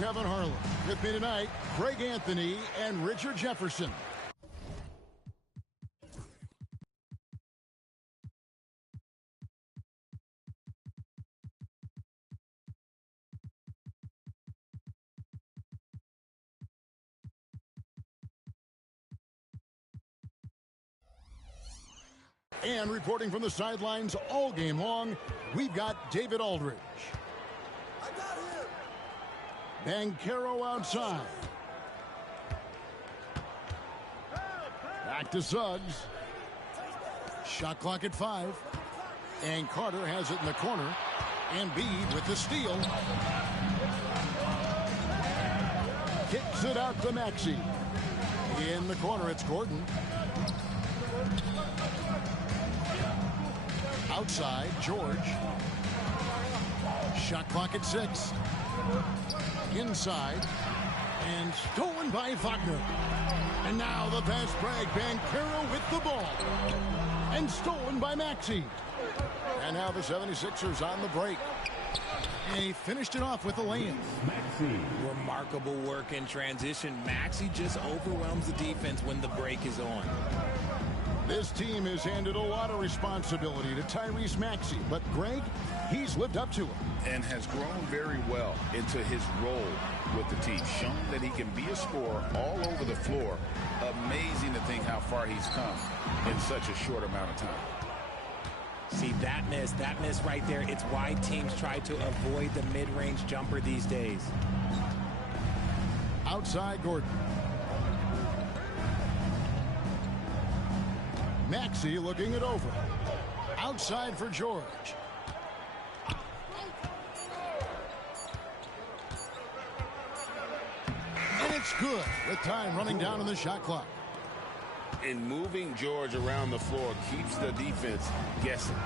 Kevin Harlan. With me tonight, Greg Anthony and Richard Jefferson. And reporting from the sidelines all game long, we've got David Aldridge. Banchero outside. Back to Suggs. Shot clock at 5. And Carter has it in the corner. Embiid with the steal. Kicks it out to Maxey. In the corner, it's Gordon. Outside, George. Shot clock at 6. Inside. And stolen by Wagner. And now the pass break. Banchero with the ball. And stolen by Maxey. And now the 76ers on the break. And he finished it off with a lay-in. Remarkable work in transition. Maxey just overwhelms the defense when the break is on. This team has handed a lot of responsibility to Tyrese Maxey, but Greg, he's lived up to it. And has grown very well into his role with the team. Shown that he can be a scorer all over the floor. Amazing to think how far he's come in such a short amount of time. See, that miss right there, it's why teams try to avoid the mid-range jumper these days. Outside Gordon. Maxey looking it over. Outside for George. And it's good with time running down on the shot clock. And moving George around the floor keeps the defense guessing.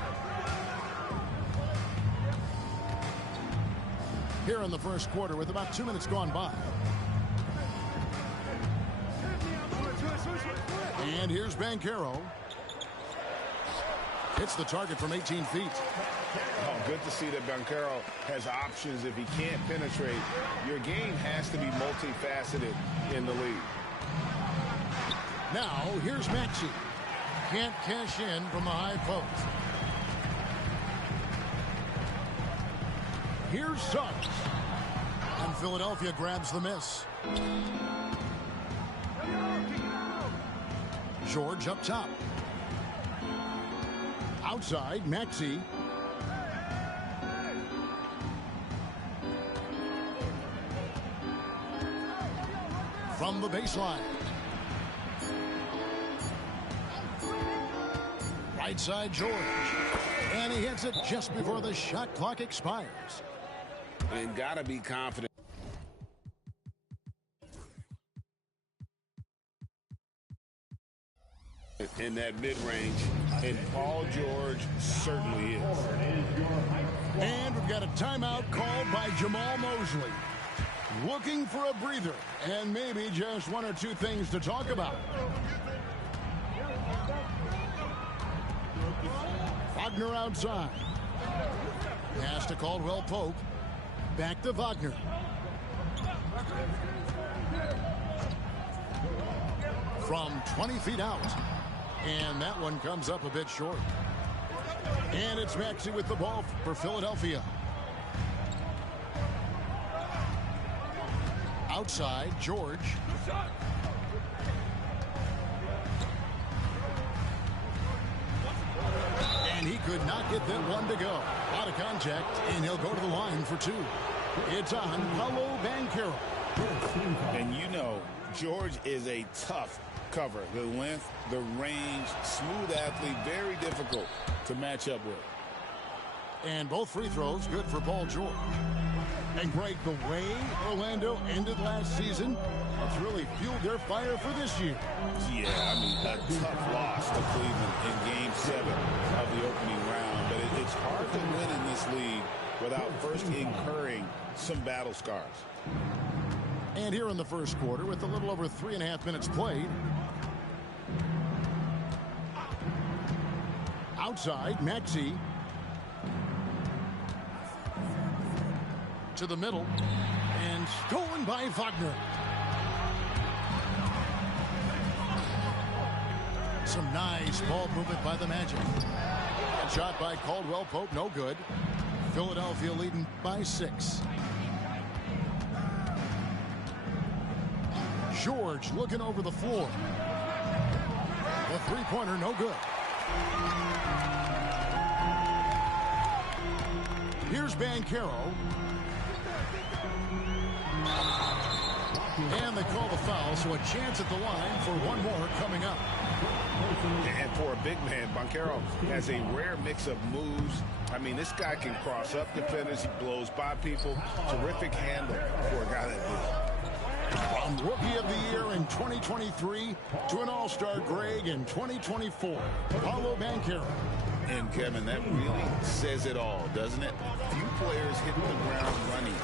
Here in the first quarter with about 2 minutes gone by. And here's Banchero. Hits the target from 18 feet. Oh, good to see that Banchero has options if he can't penetrate. Your game has to be multifaceted in the league. Now, here's Maxey. Can't cash in from the high post. Here's Suggs. And Philadelphia grabs the miss. George up top. Outside, Maxey. From the baseline. Right side, George. And he hits it just before the shot clock expires. And gotta be confident in that mid-range, and Paul George certainly is. And we've got a timeout called by Jamal Mosley. Looking for a breather, and maybe just one or two things to talk about. Wagner outside. Pass to Caldwell Pope. Back to Wagner. From 20 feet out. And that one comes up a bit short. And it's Maxey with the ball for Philadelphia. Outside, George. And he could not get that one to go. Out of contact, and he'll go to the line for 2. It's on Paolo Banchero. And you know, George is a tough cover. The length, the range, smooth athlete, very difficult to match up with. And both free throws good for Paul George. And Greg, the way Orlando ended last season, it's really fueled their fire for this year. Yeah, I mean, a tough loss to Cleveland in Game 7 of the opening round. But it's hard to win in this league without first incurring some battle scars. And here in the first quarter, with a little over 3.5 minutes played. Outside, Maxey. To the middle. And And stolen by Wagner. Some nice ball movement by the Magic. And shot by Caldwell Pope, no good. Philadelphia leading by 6. George looking over the floor. The three-pointer, no good. Here's Banchero. And they call the foul, so a chance at the line for one more coming up. And for a big man, Banchero has a rare mix of moves. I mean, this guy can cross up defenders. He blows by people. Terrific handle for a guy that big. From Rookie of the Year in 2023 to an All-Star Greg in 2024, Paolo Banchero. And, Kevin, that really says it all, doesn't it? Few players hit the ground running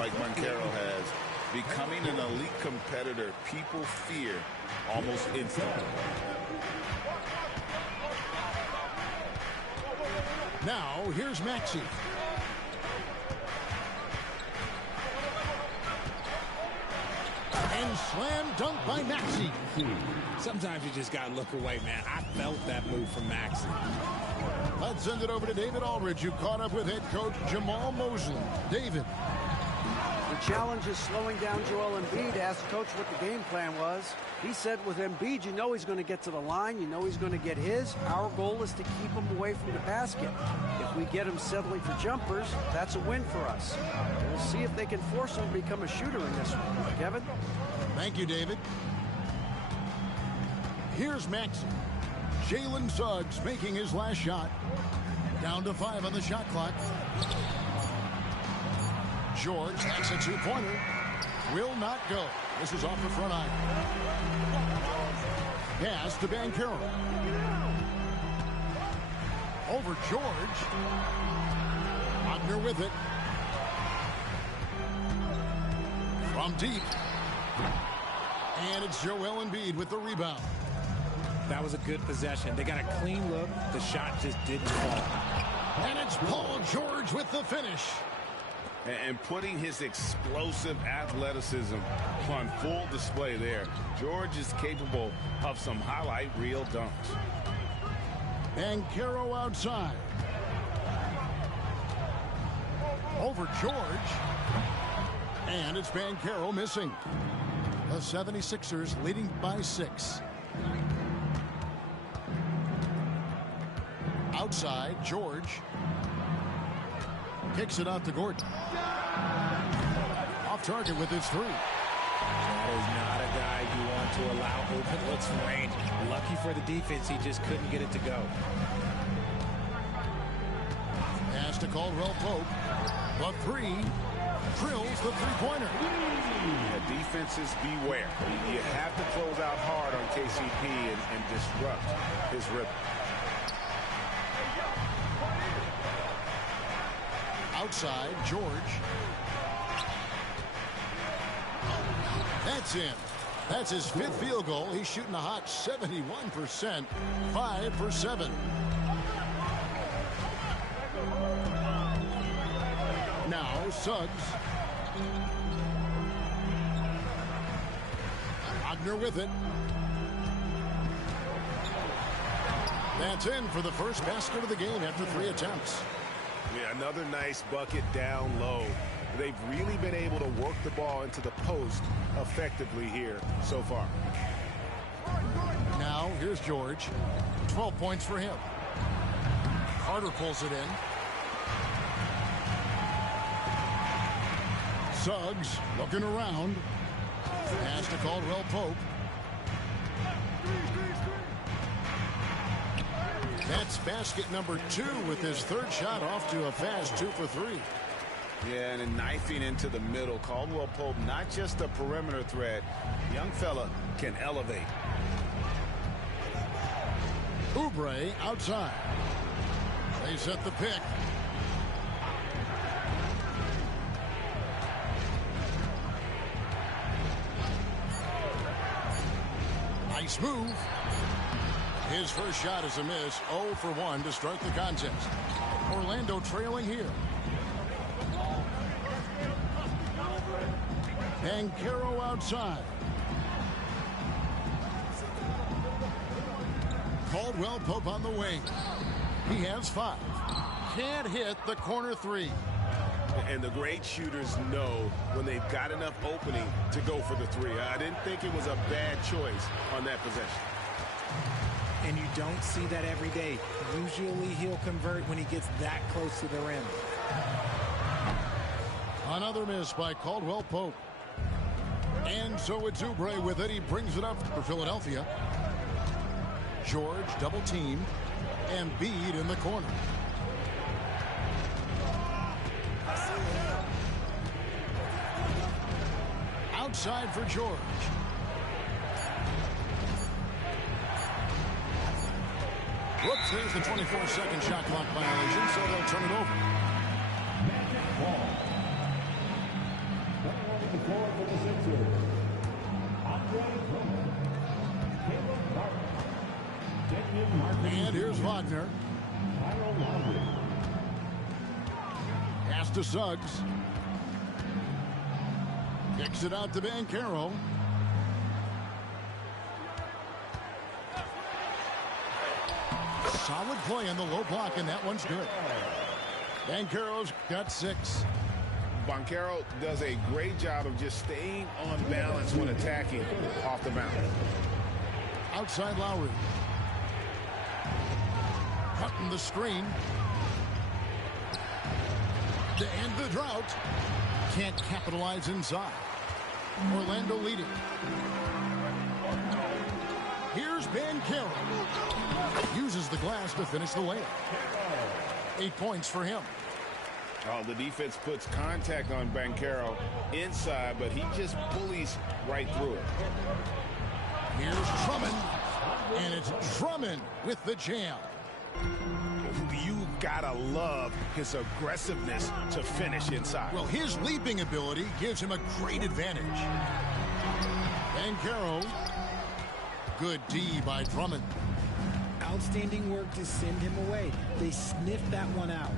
like Banchero has. Becoming an elite competitor, people fear almost instantly. Now, here's Maxey. And slam dunk by Maxey. Sometimes you just got to look away, man. I felt that move from Maxey. Let's send it over to David Aldridge, who caught up with head coach Jamal Mosley. David. The challenge is slowing down Joel Embiid. Asked coach what the game plan was. He said with Embiid, you know he's going to get to the line. You know he's going to get his. Our goal is to keep him away from the basket. If we get him settling for jumpers, that's a win for us. We'll see if they can force him to become a shooter in this one. Kevin? Thank you, David. Here's Maxey. Jalen Suggs making his last shot. Down to 5 on the shot clock. George takes a two-pointer. Will not go. This is off the front iron. Pass to Banchero. Over George. Wagner with it. From deep. And it's Joel Embiid with the rebound. That was a good possession. They got a clean look. The shot just didn't fall. And it's Paul George with the finish. And putting his explosive athleticism on full display there. George is capable of some highlight reel dunks. Banchero outside. Over George. And it's Banchero missing. The 76ers leading by 6. Outside, George. Kicks it out to Gordon. Off target with his 3. That is not a guy you want to allow open looks from range. Lucky for the defense, he just couldn't get it to go. Pass to Caldwell Pope. The 3 drills the three-pointer. Yeah, defenses beware. You have to close out hard on KCP and disrupt his rhythm. Outside, George. That's in. That's his 5th field goal. He's shooting a hot 71%. 5 for 7. Now Suggs. Wagner with it. That's in for the first basket of the game after 3 attempts. Yeah, another nice bucket down low. They've really been able to work the ball into the post effectively here so far. Now, here's George. 12 points for him. Carter pulls it in. Suggs looking around. Pass to Caldwell Pope. That's basket number 2 with his 3rd shot off to a fast 2 for 3. Yeah, and knifing into the middle. Caldwell Pope, not just a perimeter threat. Young fella can elevate. Oubre outside. They set the pick. Nice move. His first shot is a miss. 0 for 1 to start the contest. Orlando trailing here. Banchero outside. Caldwell Pope on the wing. He has 5. Can't hit the corner 3. And the great shooters know when they've got enough opening to go for the 3. I didn't think it was a bad choice on that possession. And you don't see that every day. Usually he'll convert when he gets that close to the rim. Another miss by Caldwell Pope. And so it's Oubre with it. He brings it up for Philadelphia. George double teamed. And Embiid in the corner. Outside for George. Whoops, there's the 24-second shot clock violation, so they'll turn it over. And here's Wagner. Pass to Suggs. Kicks it out to Banchero. Solid play in the low block, and that one's good. Banchero's got 6. Banchero does a great job of just staying on balance when attacking off the bounce. Outside Lowry. Cutting the screen. To end the drought. Can't capitalize inside. Orlando leading. Here's Banchero. Uses the glass to finish the layup. 8 points for him. Oh, the defense puts contact on Banchero inside, but he just bullies right through it. Here's Drummond. And it's Drummond with the jam. You gotta love his aggressiveness to finish inside. Well, his leaping ability gives him a great advantage. Banchero. Good D by Drummond. Outstanding work to send him away. They sniffed that one out.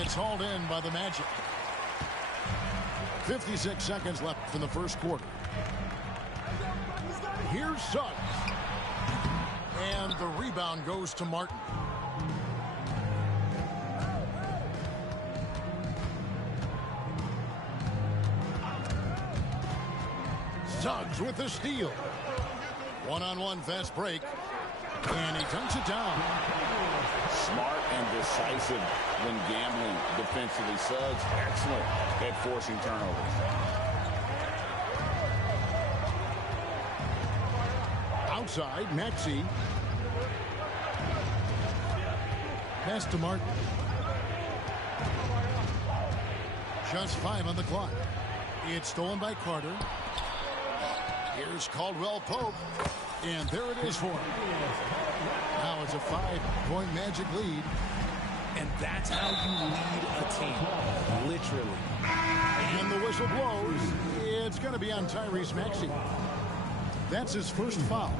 It's hauled in by the Magic. 56 seconds left in the first quarter. Here's Suggs. And the rebound goes to Martin. Suggs with the steal. One-on-one fast break. And he dunks it down. Smart and decisive when gambling defensively. Suggs excellent at forcing turnovers. Outside, Maxey. Pass to Martin. Just 5 on the clock. It's stolen by Carter. Here's Caldwell Pope. And there it is for him. Now it's a 5-point Magic lead. And that's how you lead a team. Literally. And the whistle blows. It's going to be on Tyrese Maxey. That's his first foul.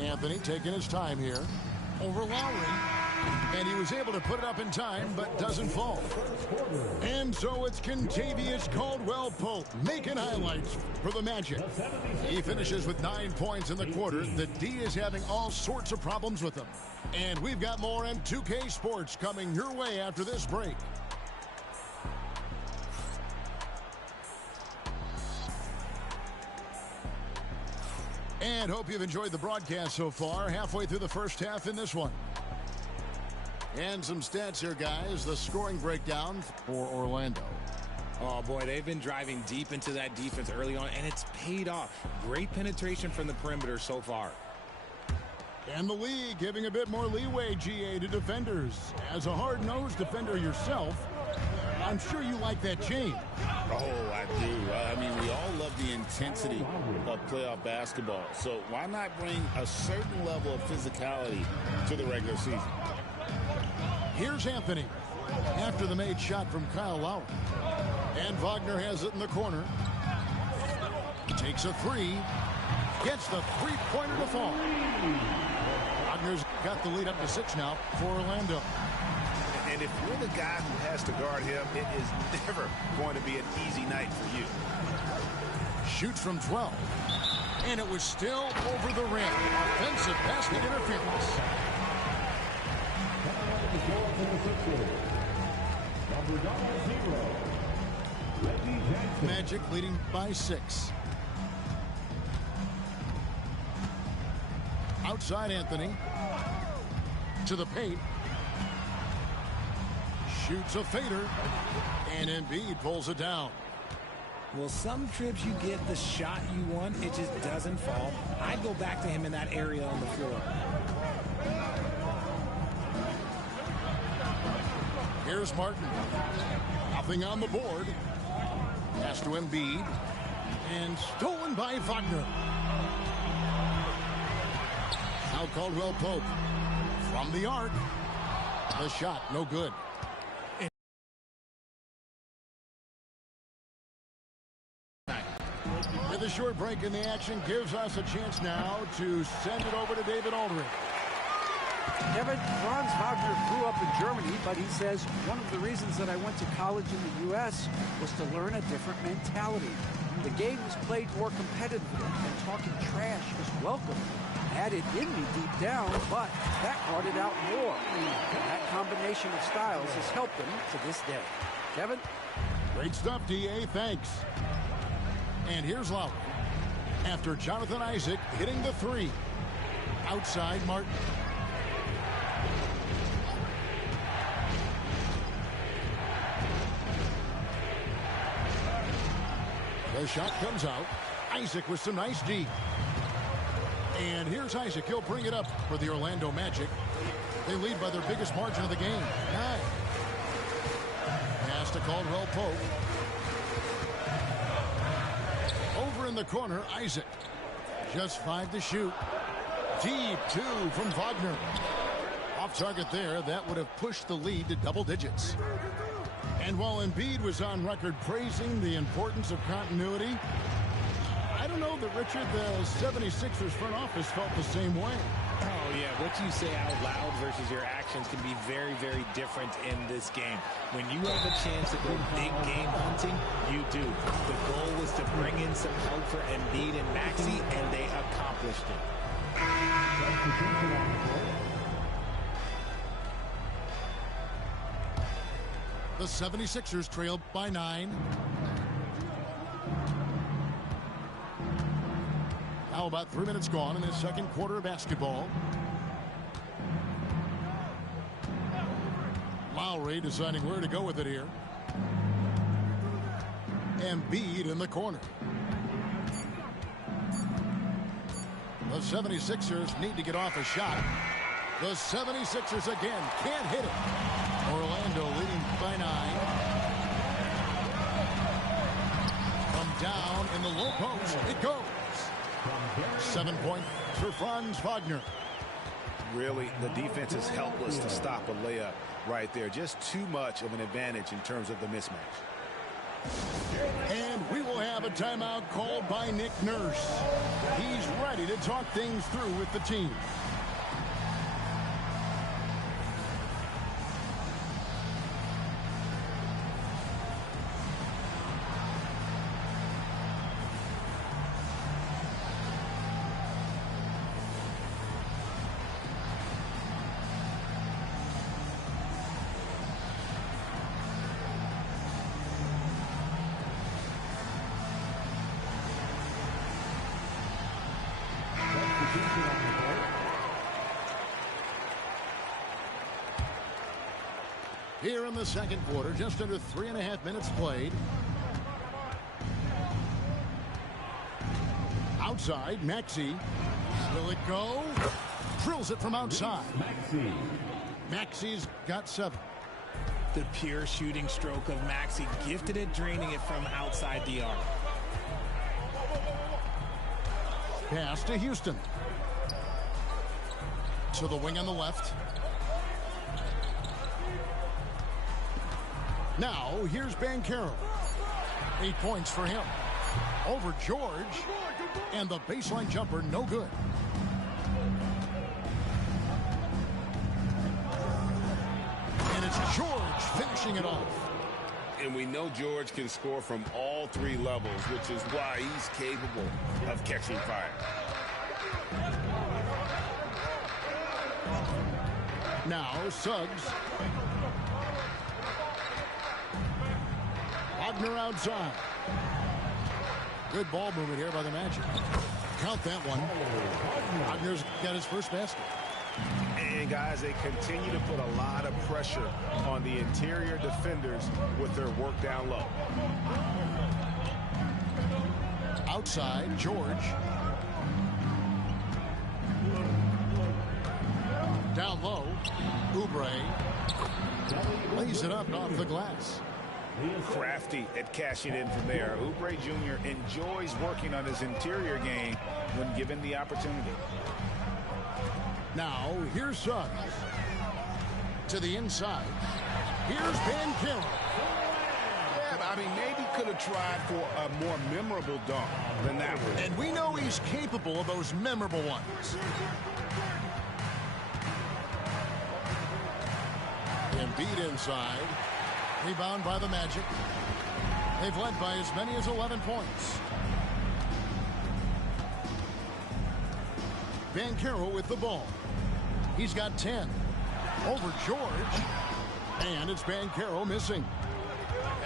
Anthony taking his time here. Over Lowry. And he was able to put it up in time, but doesn't fall. And so it's Kentavious Caldwell Pope making highlights for the Magic. He finishes with 9 points in the quarter. The D is having all sorts of problems with him. And we've got more M2K Sports coming your way after this break. And hope you've enjoyed the broadcast so far. Halfway through the first half in this one. And some stats here, guys. The scoring breakdown for Orlando. Oh, boy, they've been driving deep into that defense early on, and it's paid off. Great penetration from the perimeter so far. And the league giving a bit more leeway, GA, to defenders. As a hard-nosed defender yourself, I'm sure you like that change. Oh, I do. I mean, we all love the intensity of playoff basketball. So why not bring a certain level of physicality to the regular season? Here's Anthony after the made shot from Kyle Lowry. And Wagner has it in the corner. Takes a 3. Gets the three-pointer to fall. Wagner's got the lead up to 6 now for Orlando. And if you're the guy who has to guard him, it is never going to be an easy night for you. Shoots from 12. And it was still over the rim. Offensive basket interference. Magic leading by 6. Outside Anthony. To the paint. Shoots a fader. And Embiid pulls it down. Well, some trips you get the shot you want, it just doesn't fall. I'd go back to him in that area on the floor. Here's Martin. Nothing on the board. Pass to Embiid. And stolen by Wagner. Now Caldwell Pope. From the arc. The shot, no good. The short break in the action gives us a chance now to send it over to David Aldridge. Kevin, Franz Wagner grew up in Germany, but he says one of the reasons that I went to college in the U.S. was to learn a different mentality. The game was played more competitively, and talking trash is welcome. I had it in me deep down, but that brought it out more. That combination of styles has helped him to this day. Kevin? Great stuff, D.A. Thanks. And here's Lowry. After Jonathan Isaac hitting the 3. Outside Martin. The shot comes out. Isaac with some nice D. And here's Isaac. He'll bring it up for the Orlando Magic. They lead by their biggest margin of the game. 9. Pass to Caldwell Pope. Over in the corner, Isaac. Just 5 to shoot. Deep 2 from Wagner. Off target there. That would have pushed the lead to double digits. And while Embiid was on record praising the importance of continuity, I don't know that, Richard, the 76ers front office felt the same way. Oh, yeah. What you say out loud versus your actions can be very, very different in this game. When you have a chance to go big game hunting, you do. The goal was to bring in some help for Embiid and Maxey, and they accomplished it. The 76ers trailed by 9. Now about 3 minutes gone in the second quarter of basketball. Lowry deciding where to go with it here. Embiid in the corner. The 76ers need to get off a shot. The 76ers again can't hit it. Orlando leading by 9. From down in the low post, it goes. 7 points for Franz Wagner. Really, the defense is helpless to stop a layup right there. Just too much of an advantage in terms of the mismatch. And we will have a timeout called by Nick Nurse. He's ready to talk things through with the team. Here in the second quarter, just under 3.5 minutes played. Outside, Maxey. Will it go? Drills it from outside. Maxey's got 7. The pure shooting stroke of Maxey, gifted at draining it from outside the arc. Pass to Houston. To the wing on the left. Now, here's Banchero. 8 points for him. Over George. And the baseline jumper, no good. And it's George finishing it off. And we know George can score from all three levels, which is why he's capable of catching fire. Now Suggs. Wagner outside. Good ball movement here by the Magic. Count that one. Wagner's got his first basket. And guys, they continue to put a lot of pressure on the interior defenders with their work down low. Outside, George. Down low, Oubre lays it up off the glass. Crafty at cashing in from there. Oubre Jr. enjoys working on his interior game when given the opportunity. Now, here's Suggs. To the inside. Here's Banchero. Yeah, I mean, maybe could have tried for a more memorable dunk than that one. And we know he's capable of those memorable ones. Embiid inside. Rebound by the Magic. They've led by as many as 11 points. Banchero with the ball. He's got 10. Over George. And it's Banchero missing.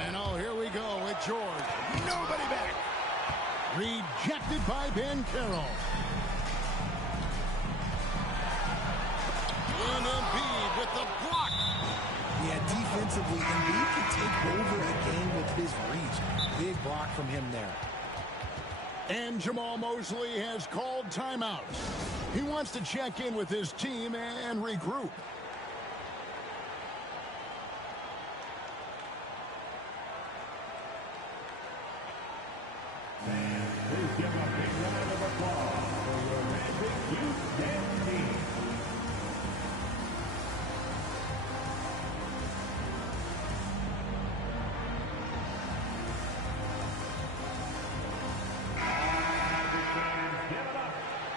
And oh, here we go with George. Nobody back. Rejected by Banchero. And Embiid with the block. Yeah, defensively, Embiid can take over a game with his reach. Big block from him there. And Jamal Mosley has called timeout. He wants to check in with his team and regroup. Please give a big round of applause for your Magic Houston team.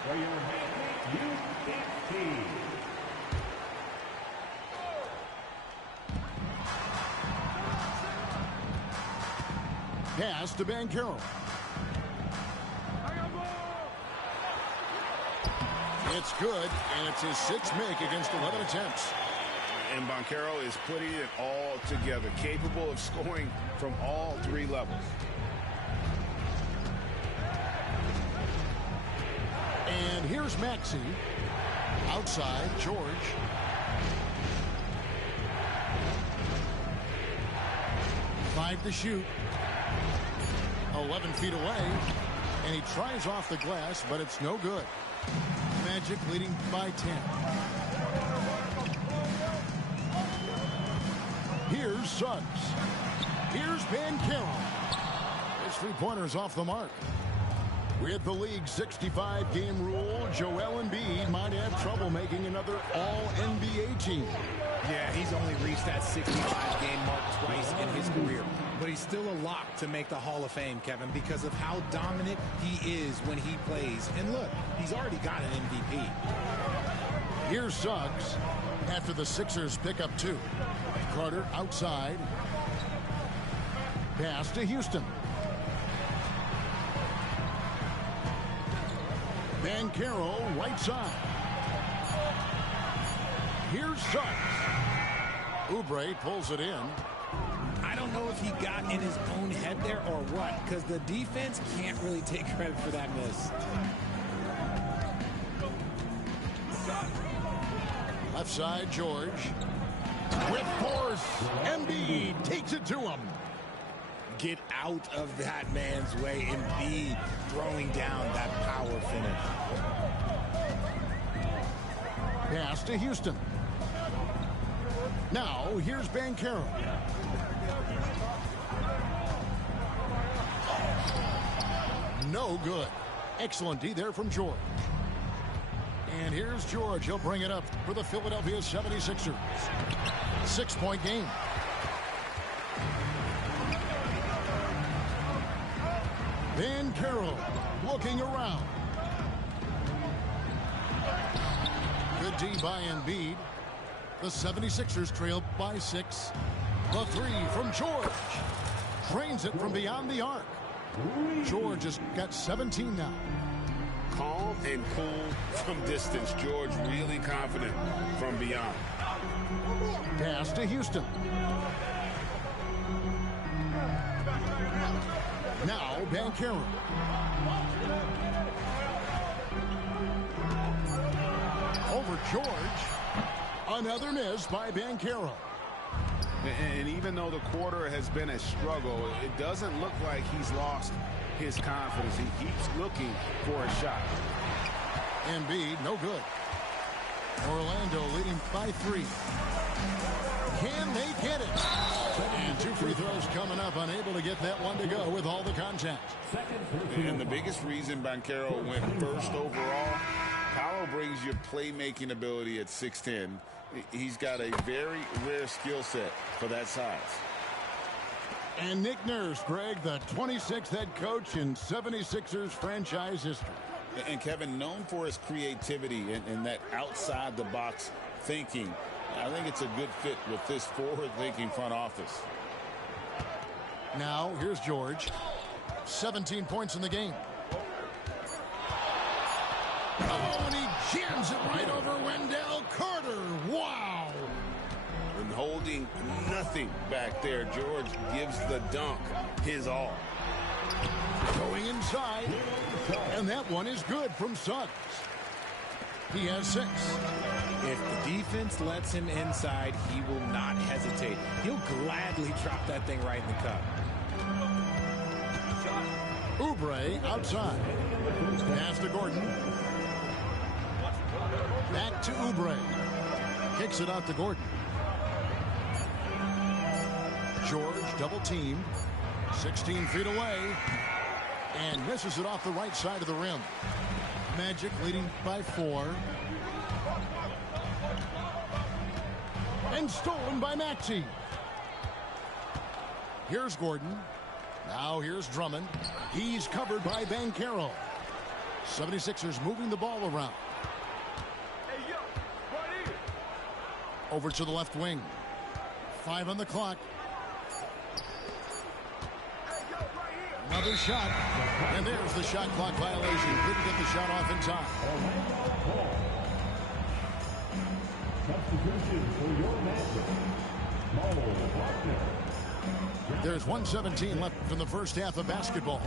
For your Magic Houston team. Pass to Banchero. It's good, and it's his sixth make against 11 attempts. And Banchero is putting it all together, capable of scoring from all three levels. And here's Maxey. Outside, George. Five to shoot. 11 feet away. And he tries off the glass, but it's no good. Magic leading by 10. Here's Suggs. Here's Banchero. His three-pointer's off the mark. With the league's 65-game rule, Joel Embiid might have trouble making another All-NBA team. Yeah, he's only reached that 65-game mark twice in his career. But he's still a lock to make the Hall of Fame, Kevin, because of how dominant he is when he plays. And look, he's already got an MVP. Here's Suggs after the Sixers pick up 2. Carter outside. Pass to Houston. Banchero right side. Here's Suggs. Oubre pulls it in. I don't know if he got in his own head there or what, because the defense can't really take credit for that miss. Left side, George. With force, Embiid takes it to him. Get out of that man's way. Embiid throwing down that power finish. Pass to Houston. Now, here's Banchero. No good. Excellent D there from George. And here's George. He'll bring it up for the Philadelphia 76ers. 6-point game. Banchero looking around. Good D by Embiid. The 76ers trail by 6. The three from George. Drains it from beyond the arc. George has got 17 now. Calm and cool from distance. George really confident from beyond. Pass to Houston. Now Banchero. Over George. Another miss by Banchero. And even though the quarter has been a struggle, it doesn't look like he's lost his confidence. He keeps looking for a shot. Embiid, no good. Orlando leading by 3. Can they get it? And 2 free throws coming up, unable to get that one to go with all the contact. And the biggest reason Banchero went first overall, Paolo brings your playmaking ability at 6'10". He's got a very rare skill set for that size. And Nick Nurse, Greg, the 26th head coach in 76ers franchise history. And Kevin, known for his creativity and that outside-the-box thinking, I think it's a good fit with this forward-thinking front office. Now, here's George. 17 points in the game. Oh, and he jams it right over Wendell Carter. Wow. And holding nothing back there, George gives the dunk his all. Going inside. And that one is good from Suggs. He has 6. If the defense lets him inside, he will not hesitate. He'll gladly drop that thing right in the cup. Oubre outside. Pass to Gordon. Back to Oubre. Kicks it out to Gordon. George double teamed. 16 feet away. And misses it off the right side of the rim. Magic leading by 4. And stolen by Maxey. Here's Gordon. Now here's Drummond. He's covered by Banchero. 76ers moving the ball around. Over to the left wing. 5 on the clock. Another shot. And there's the shot clock violation. Couldn't get the shot off in time. Substitution for your Magic. Paul Wagner. There's 1:17 left in the first half of basketball.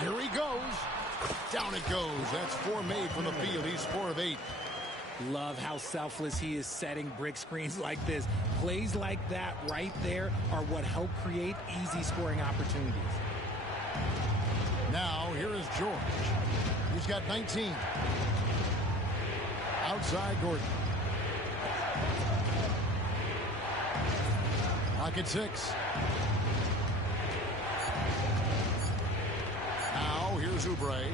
Here he goes. Down it goes. That's 4 made from the field. He's 4 of 8. Love how selfless he is setting brick screens like this. Plays like that right there are what help create easy scoring opportunities. Now, here is George. He's got 19. Outside Gordon. Pocket 6. Now, here's Oubre.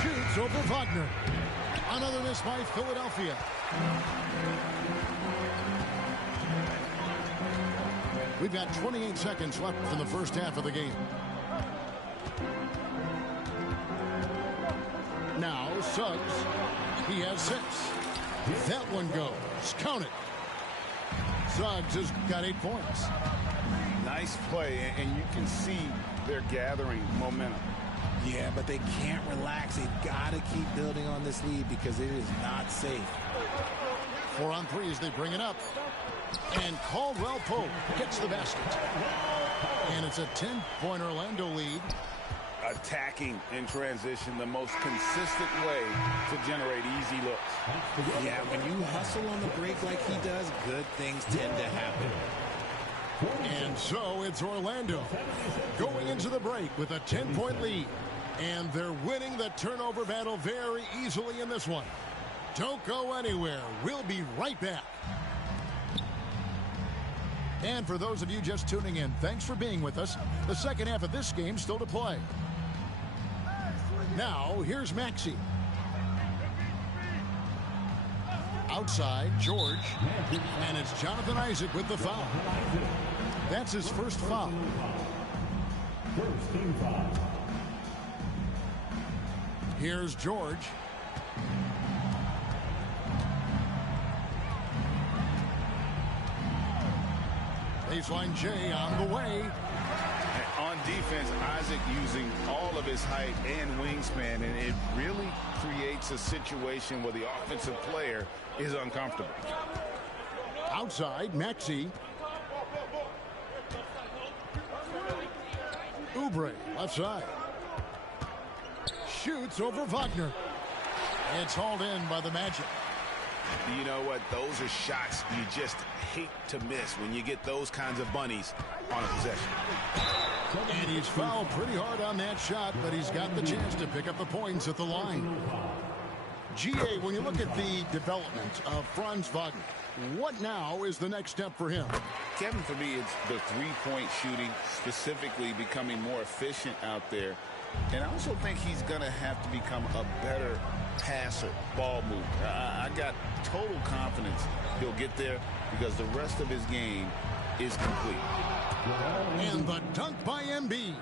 Shoots over Wagner. Another miss by Philadelphia. We've got 28 seconds left in the first half of the game. Now Suggs. He has 6. That one goes. Count it. Suggs has got 8 points. Nice play, and you can see they're gathering momentum. Yeah, but they can't relax. They've got to keep building on this lead because it is not safe. 4 on 3 as they bring it up. And Caldwell Pope gets the basket. And it's a 10-point Orlando lead. Attacking in transition, the most consistent way to generate easy looks. Yeah, when you hustle on the break like he does, good things tend to happen. And so it's Orlando going into the break with a 10-point lead. And they're winning the turnover battle very easily in this one. Don't go anywhere. We'll be right back. And for those of you just tuning in, thanks for being with us. The second half of this game still to play. Now, here's Maxey. Outside, George. And it's Jonathan Isaac with the foul. That's his first foul. First team foul. Here's George. Baseline J on the way. On defense, Isaac using all of his height and wingspan, and it really creates a situation where the offensive player is uncomfortable. Outside, Maxey. Oubre, left side. Shoots over Wagner. It's hauled in by the Magic. You know what? Those are shots you just hate to miss when you get those kinds of bunnies on a possession. And he's fouled pretty hard on that shot, but he's got the chance to pick up the points at the line. GA, when you look at the development of Franz Wagner, what now is the next step for him? Kevin, for me, it's the three-point shooting, specifically becoming more efficient out there. And I also think he's going to have to become a better passer, ball mover. I got total confidence he'll get there because the rest of his game is complete. And the dunk by Embiid.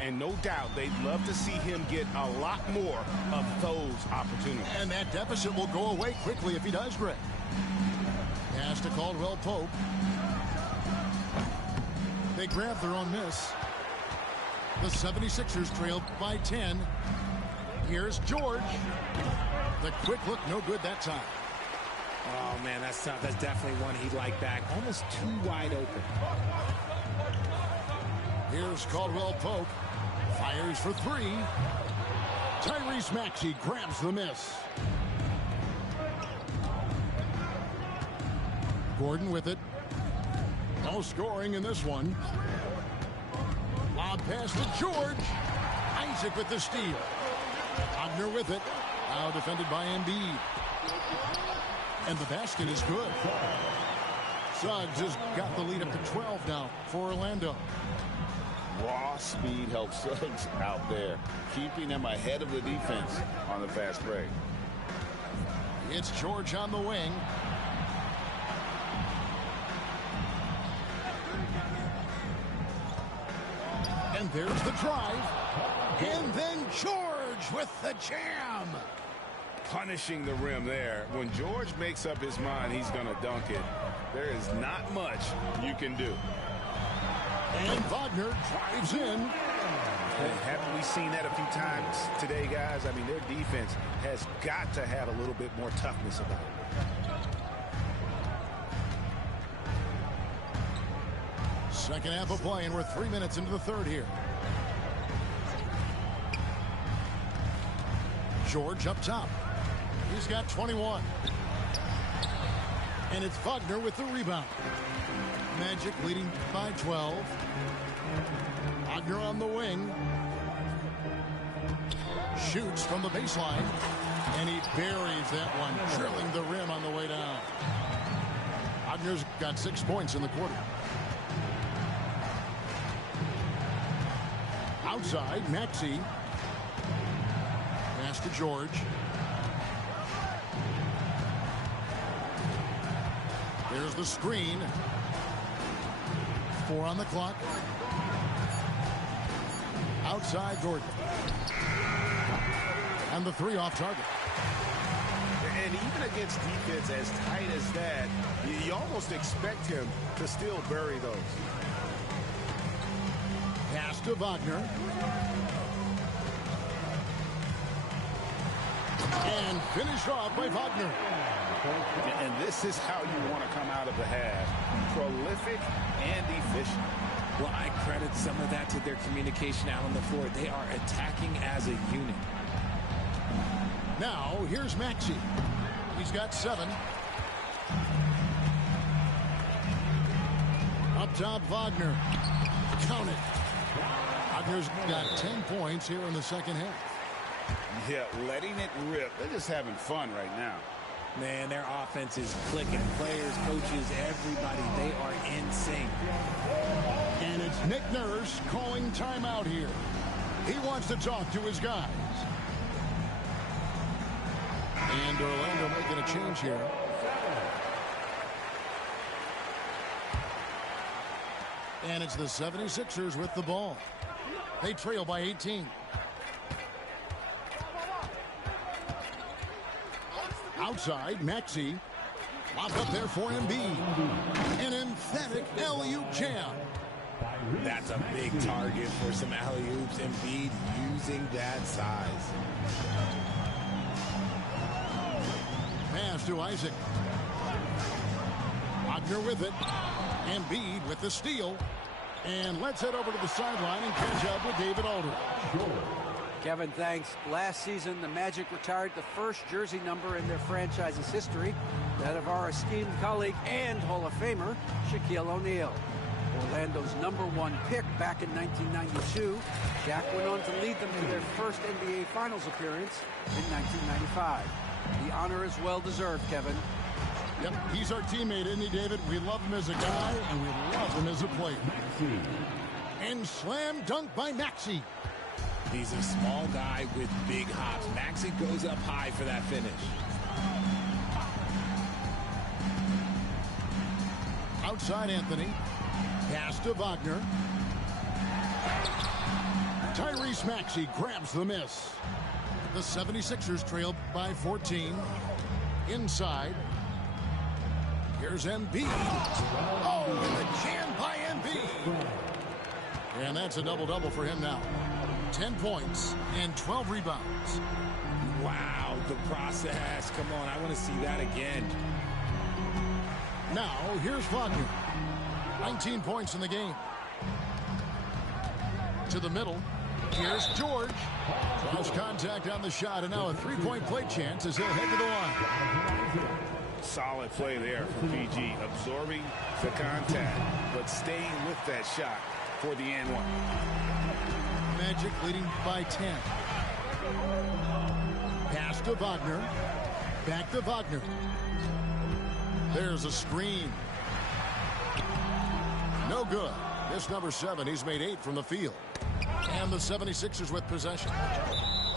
And no doubt they'd love to see him get a lot more of those opportunities. And that deficit will go away quickly if he does, Greg. Pass to Caldwell Pope. They grab their own miss. The 76ers trailed by 10. Here's George. The quick look, no good that time. Oh, man, that's tough. That's definitely one he'd like back. Almost too wide open. Here's Caldwell Pope. Fires for three. Tyrese Maxey grabs the miss. Gordon with it. No scoring in this one. Lob pass to George. Isaac with the steal. Wagner with it. Now defended by Embiid. And the basket is good. Suggs has got the lead up to 12 now for Orlando. Raw speed helps Suggs out there, keeping him ahead of the defense on the fast break. It's George on the wing. And there's the drive. And then George with the jam. Punishing the rim there. When George makes up his mind he's going to dunk it, there is not much you can do. And Wagner drives in. Haven't we seen that a few times today, guys? I mean, their defense has got to have a little bit more toughness about it. Second half of play, and we're 3 minutes into the third here. George up top. He's got 21. And it's Wagner with the rebound. Magic leading by 12. Wagner on the wing. Shoots from the baseline. And he buries that one, drilling the rim on the way down. Wagner's got 6 points in the quarter. Outside, Maxey. Pass to George. There's the screen. 4 on the clock. Outside, Gordon. And the 3 off target. And even against defense as tight as that, you almost expect him to still bury those. Pass to Wagner. And finished off by Wagner. And this is how you want to come out of the half. Prolific and efficient. Well, I credit some of that to their communication out on the floor. They are attacking as a unit. Now, here's Maxey. He's got 7. Up top, Wagner. Count it. Wagner's got 10 points here in the second half. Yeah, letting it rip. They're just having fun right now. Man, their offense is clicking. Players, coaches, everybody, they are in sync. And it's Nick Nurse calling timeout here. He wants to talk to his guys. And Orlando making a change here. And it's the 76ers with the ball. They trail by 18. Outside, Maxey. Lobbed up there for Embiid. An emphatic alley-oop jam. That's a big target for some alley-oops. Embiid using that size. Pass to Isaac. Wagner with it. Embiid with the steal. And let's head over to the sideline and catch up with David Aldridge. Kevin, thanks. Last season, the Magic retired the first jersey number in their franchise's history, that of our esteemed colleague and Hall of Famer, Shaquille O'Neal. Orlando's #1 pick back in 1992, Shaq went on to lead them to their first NBA Finals appearance in 1995. The honor is well-deserved, Kevin. Yep, he's our teammate, isn't he, David? We love him as a guy, and we love him as a player. And slam dunk by Maxey. He's a small guy with big hops. Maxey goes up high for that finish. Outside Anthony. Pass to Wagner. Tyrese Maxey grabs the miss. The 76ers trail by 14. Inside. Here's Embiid. Oh, and the jam by Embiid. And that's a double-double for him now. 10 points and 12 rebounds. Wow, the process. Come on, I want to see that again. Now, here's Wagner. 19 points in the game. To the middle. Here's George. Cross contact on the shot, and now a three-point play chance as he'll head to the line. Solid play there for PG, absorbing the contact, but staying with that shot for the and one. Magic leading by 10. Pass to Wagner. Back to Wagner. There's a screen. No good. This #7, he's made 8 from the field. And the 76ers with possession.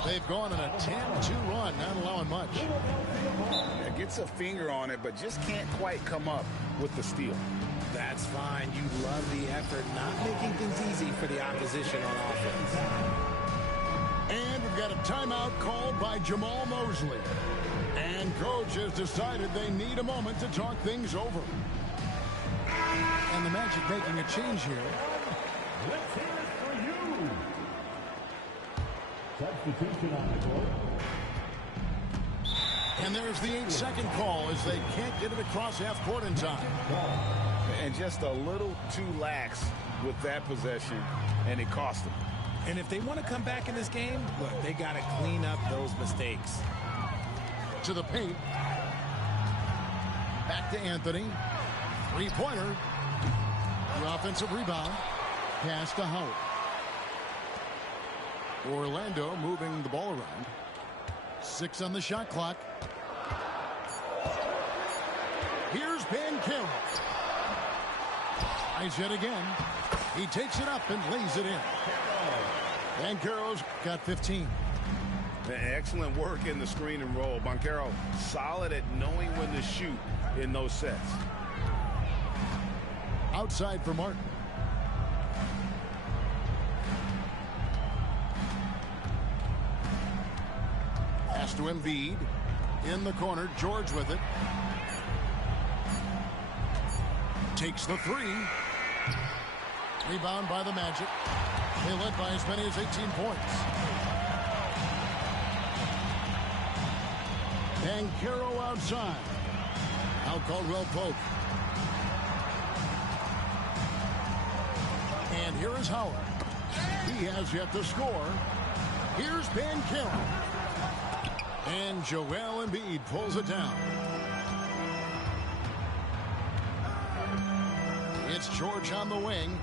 They've gone on a 10-2 run, not allowing much. Yeah, gets a finger on it, but just can't quite come up with the steal. That's fine. You love the effort, not making things easy for the opposition on offense. And we've got a timeout called by Jamal Mosley. And coach has decided they need a moment to talk things over. And the Magic making a change here. Let's hear it for you. Substitution on the court. And there's the 8-second call as they can't get it across half court in time. And just a little too lax with that possession, and it cost them. And if they want to come back in this game, look, they got to clean up those mistakes. To the paint. Back to Anthony. Three-pointer. The offensive rebound. Pass to Howard. Orlando moving the ball around. 6 on the shot clock. Here's Banchero. Tries yet again. He takes it up and lays it in. Banchero's got 15. Excellent work in the screen and roll. Banchero solid at knowing when to shoot in those sets. Outside for Martin. Pass to Embiid. In the corner, George with it. Takes the three. Rebound by the Magic. They led by as many as 18 points. Banchero outside. Now Caldwell Pope. And here is Howard. He has yet to score. Here's Banchero. And Joel Embiid pulls it down. It's George on the wing.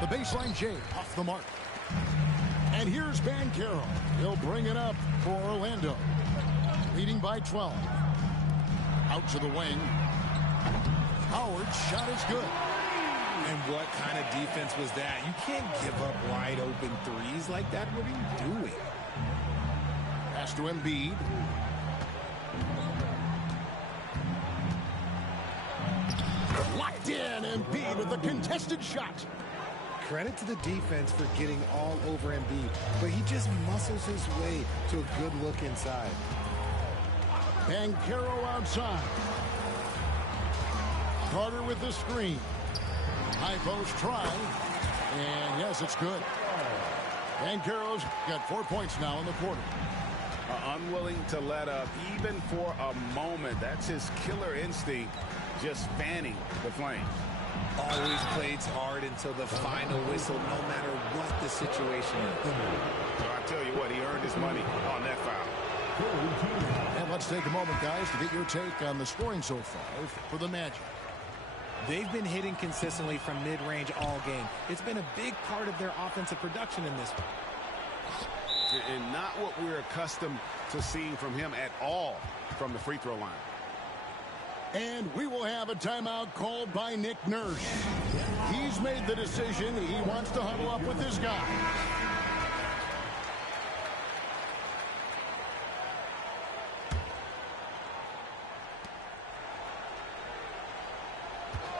The baseline J off the mark. And here's Banchero. He'll bring it up for Orlando. Leading by 12. Out to the wing. Howard's shot is good. And what kind of defense was that? You can't give up wide open threes like that. What are you doing? Pass to Embiid. Locked in. Embiid with a contested shot. Credit to the defense for getting all over Embiid, but he just muscles his way to a good look inside. Banchero outside. Carter with the screen. High post try. And yes, it's good. Banchero's got 4 points now in the quarter. Unwilling to let up even for a moment. That's his killer instinct, just fanning the flames. Always plays hard until the final whistle, no matter what the situation is. So I tell you what, he earned his money on that foul. And let's take a moment, guys, to get your take on the scoring so far for the Magic. They've been hitting consistently from mid-range all game. It's been a big part of their offensive production in this one. And not what we're accustomed to seeing from him at all from the free throw line. And we will have a timeout called by Nick Nurse. He's made the decision. He wants to huddle up with his guy.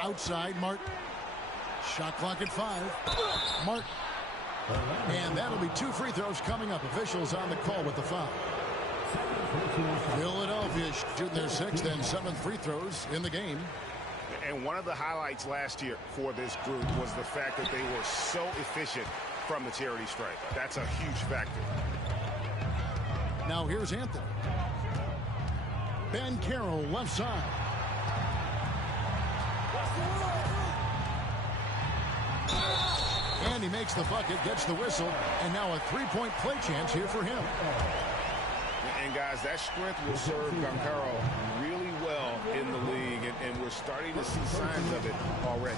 Outside, Martin. Shot clock at 5. Martin. And that'll be 2 free throws coming up. Officials on the call with the foul. Philadelphia shooting their 6th and 7th free throws in the game. And one of the highlights last year for this group was the fact that they were so efficient from the charity stripe. That's a huge factor. Now here's Anthony. Banchero left side. And he makes the bucket, gets the whistle, and now a 3-point play chance here for him. And guys, that strength will serve Banchero really well in the league, and we're starting to see signs of it already.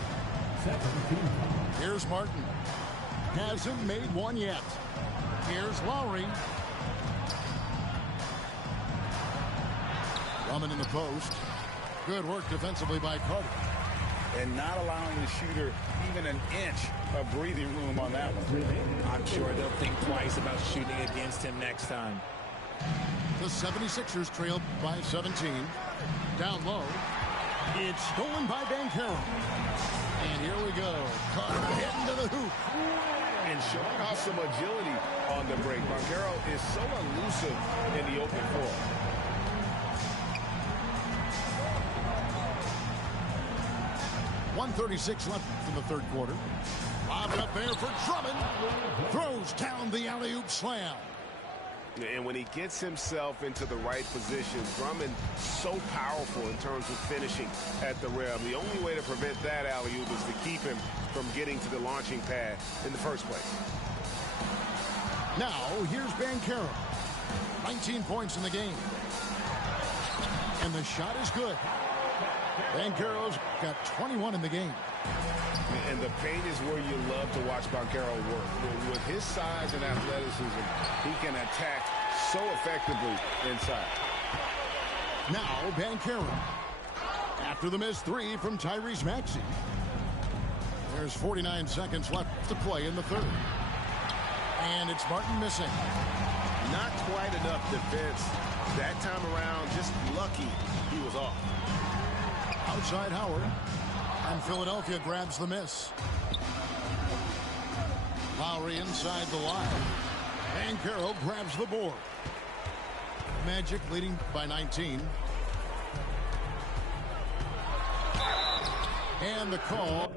Here's Martin. Hasn't made one yet. Here's Lowry. Drummond in the post. Good work defensively by Carter. And not allowing the shooter even an inch of breathing room on that one. I'm sure they'll think twice about shooting against him next time. The 76ers trail by 17. Down low. It's stolen by Banchero. And here we go. Carter heading to the hoop. And showing off some agility on the break. Banchero is so elusive in the open floor. .136 left in the third quarter. Lobbed up there for Drummond. Throws down the alley-oop slam. And when he gets himself into the right position, Drummond so powerful in terms of finishing at the rim. The only way to prevent that alley-oop is to keep him from getting to the launching pad in the first place. Now, here's Banchero. 19 points in the game. And the shot is good. Banchero's got 21 in the game. And the paint is where you love to watch Banchero work. With his size and athleticism, he can attack so effectively inside. Now Banchero. After the missed 3 from Tyrese Maxey. There's 49 seconds left to play in the third. And it's Martin missing. Not quite enough defense that time around. Just lucky he was off. Outside Howard. And Philadelphia grabs the miss. Lowry inside the line. Banchero grabs the board. Magic leading by 19. And the call